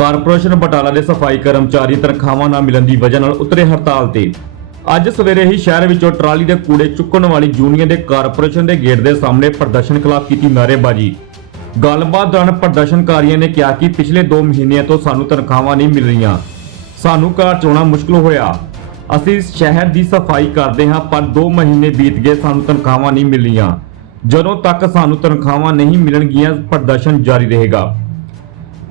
Corporation Batala ਦੇ ਸਫ਼ਾਈ ਕਰਮਚਾਰੀ ਤਨਖਾਹਾਂ ਨਾ ਮਿਲਣ ਦੀ ਵਜ੍ਹਾ ਨਾਲ ਉਤਰੇ ਹੜਤਾਲ ਤੇ। ਅੱਜ ਸਵੇਰੇ ਹੀ ਸ਼ਹਿਰ ਵਿੱਚੋਂ ਟਰਾਲੀ ਦੇ ਕੂੜੇ ਚੁੱਕਣ ਵਾਲੀ ਯੂਨੀਅਨ ਦੇ ਕਾਰਪੋਰੇਸ਼ਨ ਦੇ ਗੇਟ ਦੇ ਸਾਹਮਣੇ ਪ੍ਰਦਰਸ਼ਨ ਖਿਲਾਫ ਕੀਤੀ ਨਾਅਰੇਬਾਜ਼ੀ। ਗੱਲਬਾਤ ਦੌਰਾਨ ਪ੍ਰਦਰਸ਼ਨਕਾਰੀਆਂ ਨੇ ਕਿਹਾ ਕਿ ਪਿਛਲੇ 2 ਮਹੀਨਿਆਂ ਤੋਂ ਸਾਨੂੰ ਤਨਖਾਹਾਂ ਨਹੀਂ ਮਿਲ ਰਹੀਆਂ। ਸਾਨੂੰ ਘਰ ਚੋਣਾ ਮੁਸ਼ਕਲ ਹੋਇਆ। ਅਸੀਂ ਸ਼ਹਿਰ ਦੀ ਸਫ਼ਾਈ ਕਰਦੇ ਹਾਂ, ਪਰ 2 ਮਹੀਨੇ ਬੀਤ ਗਏ ਸਾਨੂੰ ਤਨਖਾਹਾਂ ਨਹੀਂ ਮਿਲ ਰਹੀਆਂ। ਜਦੋਂ ਤੱਕ ਸਾਨੂੰ ਤਨਖਾਹਾਂ ਨਹੀਂ ਮਿਲਣਗੀਆਂ, ਪ੍ਰਦਰਸ਼ਨ ਜਾਰੀ ਰਹੇਗਾ।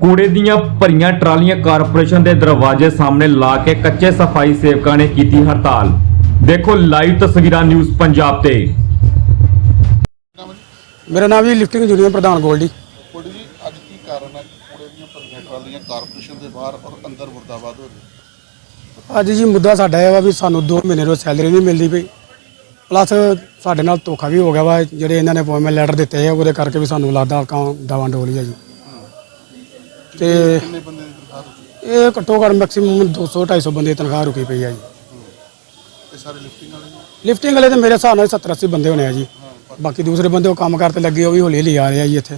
ਕੂੜੇ ਦੀਆਂ ਭਰੀਆਂ ਟਰਾਲੀਆਂ ਕਾਰਪੋਰੇਸ਼ਨ ਦੇ ਦਰਵਾਜ਼ੇ ਸਾਹਮਣੇ ਲਾ ਕੇ ਕੱਚੇ ਸਫ਼ਾਈ ਸੇਵਕਾਂ ਨੇ ਕੀਤੀ ਹੜਤਾਲ। ਦੇਖੋ ਲਾਈਵ ਤਸਵੀਰਾਂ ਨਿਊਜ਼ ਪੰਜਾਬ ਤੇ। ਮੇਰਾ ਨਾਮ ਜੀ ਲਿਫਟਿੰਗ ਯੂਨੀਅਨ ਪ੍ਰਧਾਨ ਗੋਲਡੀ। ਜੀ ਅੱਜ ਕੀ ਕਾਰਨ ਹੈ? ਕੂੜੇ ਦੀਆਂ ਭਰੀਆਂ ਟਰਾਲੀਆਂ ਕਾਰਪੋਰੇਸ਼ਨ ਦੇ ਬਾਹਰ ਔਰ ਅੰਦਰ ਮੁਰਦਾਬਾਦ ਹੋ ਰਹੀ ਅੱਜ ਜੀ ਮੁੱਦਾ ਸਾਡਾ ਇਹ ਵਾ ਵੀ ਸਾਨੂੰ 2 ਮਹੀਨੇ ਤੋਂ ਸੈਲਰੀ ਨਹੀਂ ਮਿਲਦੀ ਪਈ। ਪਲੱਸ ਸਾਡੇ ਨਾਲ ਧੋਖਾ ਵੀ ਹੋ ਗਿਆ ਵਾ ਜਿਹੜੇ ਇਹਨਾਂ ਨੇ ਅਪਾਇੰਟਮੈਂਟ ਲੈਟਰ ਦਿੱਤੇ ਆ ਉਹਦੇ ਕਰਕੇ ਵੀ ਸਾਨੂੰ ਲੱਗਦਾ ਕਾਂ ਦਵਾਂ ਡੋਲੀ ਆ ਜੀ। ਤੇ ਦੀ ਇਹ ਘੱਟੋ ਘੱਟ ਮੈਕਸਿਮਮ 200 250 ਬੰਦੇ ਦੀ ਤਨਖਾਹ ਰੁਕੀ ਪਈ ਆ ਜੀ। ਇਹ ਸਾਰੇ ਲਿਫਟਿੰਗ ਵਾਲੇ ਨੇ? ਲਿਫਟਿੰਗ ਵਾਲੇ ਤੇ ਮੇਰੇ ਹਿਸਾਬ ਨਾਲ 70 80 ਬੰਦੇ ਹੋਣੇ ਆ ਜੀ। ਬਾਕੀ ਦੂਸਰੇ ਬੰਦੇ ਉਹ ਕੰਮ ਕਰਤੇ ਲੱਗੇ ਉਹ ਵੀ ਹੌਲੀ ਹੌਲੀ ਆ ਰਹੇ ਆ ਜੀ ਇੱਥੇ।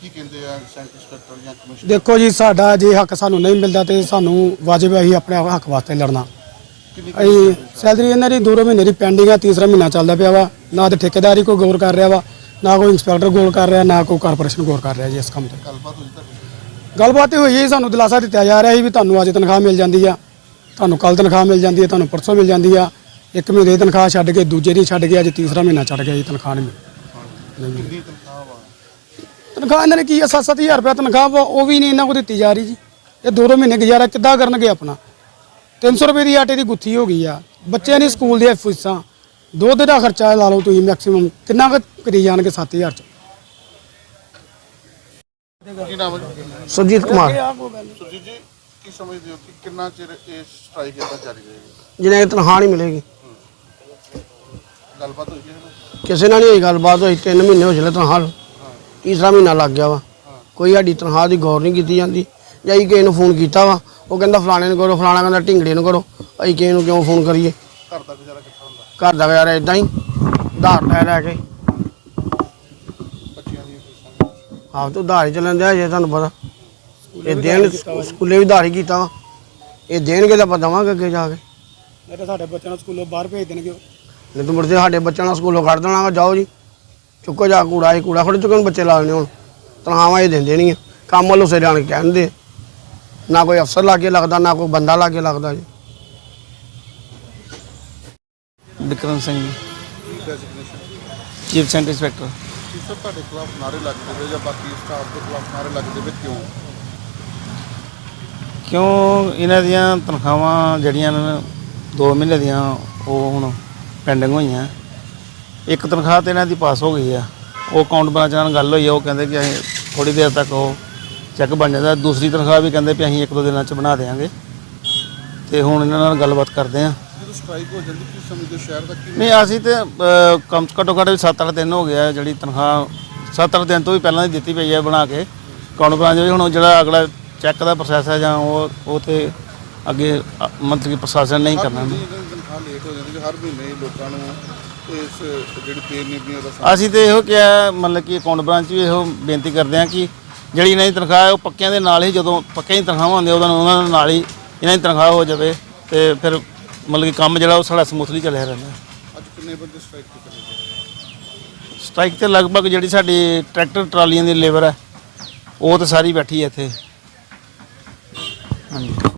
ਕੀ ਕਹਿੰਦੇ ਆ ਸੈਂਟਰ ਇੰਸਪੈਕਟਰ ਜਾਂ ਕਮਿਸ਼ਨ ਦੇਖੋ ਜੀ ਸਾਡਾ ਜੇ ਹੱਕ ਸਾਨੂੰ ਨਹੀਂ ਮਿਲਦਾ ਤੇ ਸਾਨੂੰ ਵਾਜਬ ਹੈ ਅਸੀਂ ਆਪਣੇ ਹੱਕ ਵਾਸਤੇ ਲੜਨਾ। ਕਿੰਨੀ ਅਸੀਂ ਸੈਲਰੀ ਇਹਨਾਂ ਦੀ ਦੂਰੋਂ ਮਹੀਨੇ ਦੀ ਪੈਂਡਿੰਗ ਆ ਤੀਸਰਾ ਮਹੀਨਾ ਚੱਲਦਾ ਪਿਆ ਵਾ। ਨਾ ਤੇ ਠੇਕੇਦਾਰੀ ਕੋਈ ਗੌਰ ਕਰ ਰਿਹਾ ਵਾ। ਨਾ ਕੋਈ ਇੰਸਪੈਕਟਰ ਗੌਰ ਕਰ ਰਿਹਾ ਨਾ ਕੋਈ ਕਾਰਪੋਰੇਸ਼ਨ ਗੌਰ ਕਰ ਰਿਹਾ ਜੀ ਇਸ ਕੰਮ ਤੇ। ਗੱਲਬਾਤ ਹੋਈ ਤੁਹਾਡੀ ਗੱਲਬਾਤ ਇਹ ਹੋਈ ਹੈ ਸਾਨੂੰ ਦਿਲਾਸਾ ਦਿੱਤਾ ਜਾ ਰਿਹਾ ਸੀ ਵੀ ਤੁਹਾਨੂੰ ਅੱਜ ਤਨਖਾਹ ਮਿਲ ਜਾਂਦੀ ਆ ਤੁਹਾਨੂੰ ਕੱਲ ਤਨਖਾਹ ਮਿਲ ਜਾਂਦੀ ਹੈ ਤੁਹਾਨੂੰ ਪਰਸੋਂ ਮਿਲ ਜਾਂਦੀ ਆ। ਇੱਕ ਮਹੀਨੇ ਦੀ ਤਨਖਾਹ ਛੱਡ ਕੇ ਦੂਜੇ ਦੀ ਛੱਡ ਕੇ ਅੱਜ ਤੀਸਰਾ ਮਹੀਨਾ ਛੱਡ ਗਿਆ ਜੀ ਤਨਖਾਹ ਨਹੀਂ ਮਿਲੀ। ਤਨਖਾਹ ਇਹਨਾਂ ਨੇ ਕੀ ਆ 7-7000 ਰੁਪਏ ਤਨਖਾਹ ਵਾ ਉਹ ਵੀ ਨਹੀਂ ਇਹਨਾਂ ਕੋਲ ਦਿੱਤੀ ਜਾ ਰਹੀ ਜੀ। ਇਹ ਦੋ ਦੋ ਮਹੀਨੇ ਗੁਜ਼ਾਰਾ ਕਿੱਦਾਂ ਕਰਨਗੇ ਆਪਣਾ? 300 ਰੁਪਏ ਦੀ ਆਟੇ ਦੀ ਗੁੱਥੀ ਹੋ ਗਈ ਆ। ਬੱਚਿਆਂ ਦੀ ਸਕੂਲ ਦੀਆਂ ਫੀਸਾਂ ਦੁੱਧ ਦਾ ਖਰਚਾ ਲਾ ਲਓ ਤੁਸੀਂ ਮੈਕਸਿਮਮ ਕਿੰਨਾ ਕੁ ਕਰੀ ਜਾਣਗੇ 7000 ਚ? ਕੀ ਨਾਮ ਹੈ? ਜੀ? ਸੁਰਜੀਤ ਕੁਮਾਰ। ਸੁਰਜੀਤ ਜੀ ਕੀ ਸਮਝਦੇ ਹੋ ਕਿ ਕਿੰਨਾ ਚਿਰ ਇਹ ਸਟ੍ਰਾਈਕ ਇਹਦਾ ਜਾਰੀ ਰਹੇਗੀ? ਜਿਹਨੇ ਤਨਖਾਹ ਨਹੀਂ ਮਿਲੇਗੀ। ਗੱਲਬਾਤ ਹੋਈ ਕਿਸੇ ਨਾਲ? ਕਿਸੇ ਨਾਲ ਨਹੀਂ ਹੋਈ ਗੱਲਬਾਤ ਹੋਈ। 3 ਮਹੀਨੇ ਹੋ ਚਲੇ ਤਨਖਾਹ ਤੀਸਰਾ ਮਹੀਨਾ ਲੱਗ ਗਿਆ ਵਾ। ਕੋਈ ਸਾਡੀ ਤਨਖਾਹ ਦੀ ਗੌਰ ਨਹੀਂ ਕੀਤੀ ਜਾਂਦੀ। ਜਾਂ ਅਸੀਂ ਕਿਸੇ ਨੂੰ ਫੋਨ ਕੀਤਾ ਵਾ। ਉਹ ਕਹਿੰਦਾ ਫਲਾਣੇ ਨੂੰ ਕਰੋ ਫਲਾਣਾ ਕਹਿੰਦਾ ਢਿੰਗੜੇ ਨੂੰ ਕਰੋ। ਅਸੀਂ ਕਿਸੇ ਨੂੰ ਕਿਉਂ ਫੋਨ ਕਰੀਏ? ਘਰ ਦਾ ਗੁਜ਼ਾਰਾ ਕਿੱਥਾ ਘਰ ਦਾ ਗੁਜ਼ਾਰਾ ਇਦਾਂ ਹੀ ਧਾਰ ਲੈ ਲੈ ਕੇ। ਆਪ ਤੋਂ ਧਾਰ ਹੀ ਚੱਲਣ ਦਿਆ ਜੇ ਤੁਹਾਨੂੰ ਪਤਾ। ਇਹ ਦੇਣ ਸਕੂਲੇ ਵੀ ਧਾਰ ਹੀ ਕੀਤਾ ਵਾ। ਇਹ ਦੇਣਗੇ ਤਾਂ ਆਪਾਂ ਦੇਵਾਂਗੇ ਅੱਗੇ ਜਾ ਕੇ। ਨਹੀਂ ਤਾਂ ਸਾਡੇ ਬੱਚਿਆਂ ਨੂੰ ਸਕੂਲੋਂ ਬਾਹਰ ਭੇਜ ਦੇਣਗੇ ਉਹ। ਨਹੀਂ ਤਾਂ ਮੁੜਦੇ ਸਾਡੇ ਬੱਚਿਆਂ ਨਾਲ ਸਕੂਲੋਂ ਕੱਢ ਦੇਣਾ ਵਾ ਜਾਓ ਜੀ। ਚੁੱਕੋ ਜਾ ਕੂੜਾ ਇਹ ਕੂੜਾ ਖੜੇ ਚੁੱਕਣ ਬੱਚੇ ਲਾ ਲੈਣੇ ਹੁਣ। ਤਨਖਾਹਾਂ ਇਹ ਦਿੰਦੇ ਨਹੀਂ ਆ। ਕੰਮ ਵੱਲੋਂ ਸਿਰ ਆਣ ਕੇ ਕਹਿੰਦੇ ਨਾ ਕੋਈ ਅਫਸਰ ਲਾਗੇ ਲੱਗਦਾ ਨਾ ਕੋਈ ਬੰਦਾ ਲਾਗੇ ਲੱਗਦਾ ਜੀ। ਵਿਕਰਮ ਸਿੰਘ ਕੀ ਚੀਫ ਸੈਂਟਰ ਇੰਸਪੈਕਟਰ। ਕੀ ਸਰ ਤੁਹਾਡੇ ਖਿਲਾਫ ਨਾਰੇ ਲੱਗਦੇ ਵੇ ਜਾਂ ਬਾਕੀ ਸਟਾਫ ਦੇ ਖਿਲਾਫ ਨਾਰੇ ਲੱਗਦੇ ਵੇ ਕਿਉਂ? ਕਿਉਂ ਇਹਨਾਂ ਦੀਆਂ ਤਨਖਾਹਾਂ ਜਿਹੜੀਆਂ ਨੇ 2 ਮਹੀਨੇ ਦੀਆਂ ਉਹ ਹੁਣ ਪੈਂਡਿੰਗ ਹੋਈਆਂ। ਇੱਕ ਤਨਖਾਹ ਤੇ ਇਹਨਾਂ ਦੀ ਪਾਸ ਹੋ ਗਈ ਆ। ਉਹ ਅਕਾਊਂਟ ਬ੍ਰਾਂਚ ਨਾਲ ਗੱਲ ਹੋਈ ਆ ਉਹ ਕਹਿੰਦੇ ਕਿ ਅਸੀਂ ਥੋੜੀ ਦੇਰ ਤੱਕ ਉਹ ਚੈੱਕ ਬਣ ਜਾਂਦਾ। ਦੂਸਰੀ ਤਨਖਾਹ ਵੀ ਕਹਿੰਦੇ ਵੀ ਅਸੀਂ ਇੱਕ ਦੋ ਦਿਨਾਂ ਚ ਬਣਾ ਦੇਵਾਂਗੇ ਤੇ ਹੁਣ ਇਹਨਾਂ ਨਾਲ ਗੱਲਬਾਤ ਕਰਦੇ ਆ। ਸਟ੍ਰਾਈਕ ਹੋ ਜਾਂਦੀ ਕੀ ਸਮਝਦੇ ਹੋ ਸ਼ਹਿਰ ਦਾ ਕੀ ਨਹੀਂ ਅਸੀਂ ਤੇ ਅਹ, ਕਮ ਘੱਟੋ ਘੱਟ ਵੀ 7-8 ਦਿਨ ਹੋ ਗਿਆ ਜਿਹੜੀ ਤਨਖਾਹ 7-8 ਦਿਨ ਤੋਂ ਵੀ ਪਹਿਲਾਂ ਦੀ ਦਿੱਤੀ ਪਈ ਹੈ ਬਣਾ ਕੇ। ਅਕਾਊਂਟ ਬਣਾ ਜੋ? ਹੁਣ ਜਿਹੜਾ ਅਗਲਾ ਚੈੱਕ ਦਾ ਪ੍ਰੋਸੈਸ ਹੈ ਜਾਂ ਉਹ ਉਹ ਤੇ ਅੱਗੇ ਅ, ਮੰਤਰੀ ਪ੍ਰਸ਼ਾਸਨ ਨਹੀਂ ਕਰਨਾ। ਮਹੀਨੇ ਦੀ ਤਨਖਾਹ ਲੇਟ ਹੋ ਜਾਂਦੀ ਹੈ ਹਰ ਮਹੀਨੇ ਹੀ ਲੋਕਾਂ ਨੂੰ ਇਸ ਜਿਹੜੀ ਪੇ ਨਹੀਂ ਵੀ ਉਹਦਾ ਸਾਹਮਣਾ ਅਸੀਂ ਤੇ ਇਹੋ ਕਿਹਾ ਮਤਲਬ ਕਿ ਅਕਾਊਂਟ ਬ੍ਰਾਂਚ ਵੀ ਇਹੋ ਬੇਨਤੀ ਕਰਦੇ ਹਾਂ ਕਿ ਜਿਹੜੀ ਇਹਨਾਂ ਦੀ ਤਨਖਾਹ ਹੈ ਉਹ ਪੱਕਿਆਂ ਦੇ ਨਾਲ ਹੀ ਜਦੋਂ ਪੱਕਿਆਂ ਦੀ ਤਨਖਾਹਾਂ ਹੁੰਦੀਆਂ ਉਹਨਾਂ ਨੂੰ ਉਹਨਾਂ ਦੇ ਨਾਲ ਹੀ ਇਹਨਾਂ ਦੀ ਤਨਖਾਹ ਹੋ ਜਾਵੇ ਤੇ ਫਿਰ ਮਤਲਬ ਕਿ ਕੰਮ ਜਿਹੜਾ ਉਹ ਸਾਡਾ ਸਮੂਥਲੀ ਚੱਲਿਆ ਰਹਿੰਦਾ। ਅੱਜ ਕਿੰਨੇ ਬੰਦੇ ਸਟ੍ਰਾਈਕ ਕੀਤੇ ਨੇ? ਸਟ੍ਰਾਈਕ ਤੇ ਲਗਭਗ ਜਿਹੜੀ ਸਾਡੀ ਟਰੈਕਟਰ ਟਰਾਲੀਆਂ ਦੀ ਲੇਬਰ ਹੈ ਉਹ ਤੇ ਸਾਰੀ ਬੈਠੀ ਹੈ ਇੱਥੇ। ਹਾਂਜੀ।